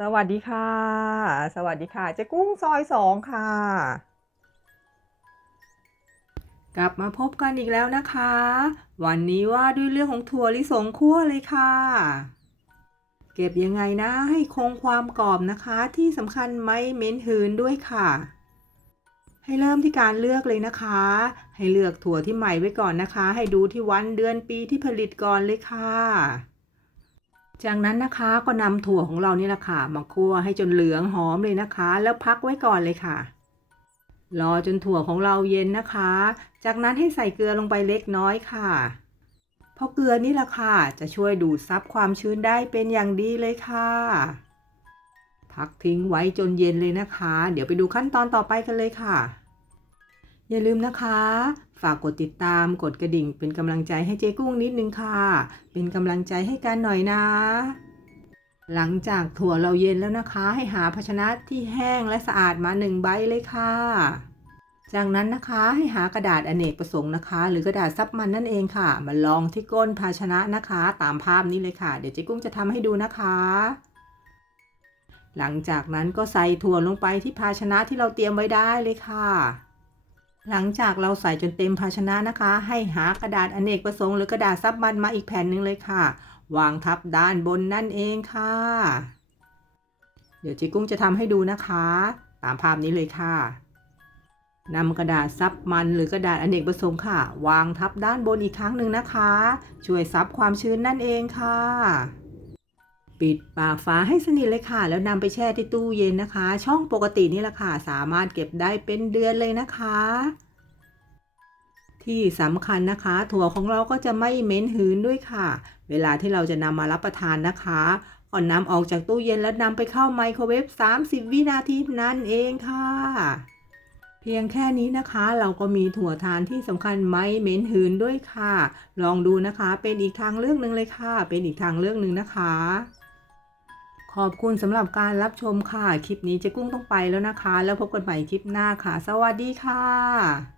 สวัสดีค่ะ สวัสดีค่ะเจ๊กุ้งซอยสองค่ะ กลับมาพบกันอีกแล้วนะคะ วันนี้ว่าด้วยเรื่องของถั่วลิสงคั่วเลยค่ะ เก็บยังไงนะให้คงความกรอบนะคะที่สำคัญไม่เหม็นหืนด้วยค่ะ ให้เริ่มที่การเลือกเลยนะคะ ให้เลือกถั่วที่ใหม่ไว้ก่อนนะคะ ให้ดูที่วันเดือนปีที่ผลิตก่อนเลยค่ะ จากนั้นนะคะก็นำถั่วของเรานี่แหละค่ะมาคั่วให้จนเหลืองหอมเลยนะคะ แล้วพักไว้ก่อนเลยค่ะ รอจนถั่วของเราเย็นนะคะ จากนั้นให้ใส่เกลือลงไปเล็กน้อยค่ะ เพราะเกลือนี่แหละค่ะ จะช่วยดูดซับความชื้นได้เป็นอย่างดีเลยค่ะพักทิ้งไว้จนเย็นเลยนะคะ เดี๋ยวไปดูขั้นตอนต่อไปกันเลยค่ะ อย่าลืมนะคะ ฝากกดติดตามกดกระดิ่ง เป็นกำลังใจให้เจ๊กุ้งนิดนึงค่ะ เป็นกำลังใจให้กันหน่อยนะ หลังจากถั่วเราเย็นแล้วนะคะ ให้หาภาชนะที่แห้งและสะอาดมาหนึ่งใบเลยค่ะ จากนั้นนะคะให้หากระดาษอเนกประสงค์นะคะ หรือกระดาษซับมันนั่นเองค่ะ มาลองที่ก้นภาชนะนะคะ ตามภาพนี้เลยค่ะ เดี๋ยวเจ๊กุ้งจะทำให้ดูนะคะหลังจากนั้นก็ใส่ถั่วลงไปที่ภาชนะที่เราเตรียมไว้ได้เลยค่ะ หลังจากเราใส่จนเต็มภาชนะนะคะ ให้หากระดาษอเนกประสงค์หรือกระดาษซับมันมาอีกแผ่นหนึ่งเลยค่ะ วางทับด้านบนนั่นเองค่ะ เดี๋ยวจิกุ้งจะทำให้ดูนะคะ ตามภาพนี้เลยค่ะนำกระดาษซับมันหรือกระดาษอเนกประสงค์ค่ะ วางทับด้านบนอีกครั้งหนึ่งนะคะ ช่วยซับความชื้นนั่นเองค่ะ ปิดปากฝาให้สนิทเลยค่ะ แล้วนำไปแช่ที่ตู้เย็นนะคะ ช่องปกตินี่แหละค่ะ สามารถเก็บได้เป็นเดือนเลยนะคะ ที่สำคัญนะคะ ถั่วของเราก็จะไม่เหม็นหืนด้วยค่ะ เวลาที่เราจะนำมารับประทานนะคะก่อนนำออกจากตู้เย็นแล้วนำไปเข้าไมโครเวฟ 30 วินาทีนั่นเองค่ะ เพียงแค่นี้นะคะ เราก็มีถั่วทานที่สำคัญไม่เหม็นหืนด้วยค่ะ ลองดูนะคะ เป็นอีกทางเลือกหนึ่งเลยค่ะ เป็นอีกทางเลือกหนึ่งนะคะ ขอบคุณสำหรับการรับชมค่ะ คลิปนี้เจ๊กุ้งต้องไปแล้วนะคะ แล้วพบกันใหม่คลิปหน้าค่ะ สวัสดีค่ะ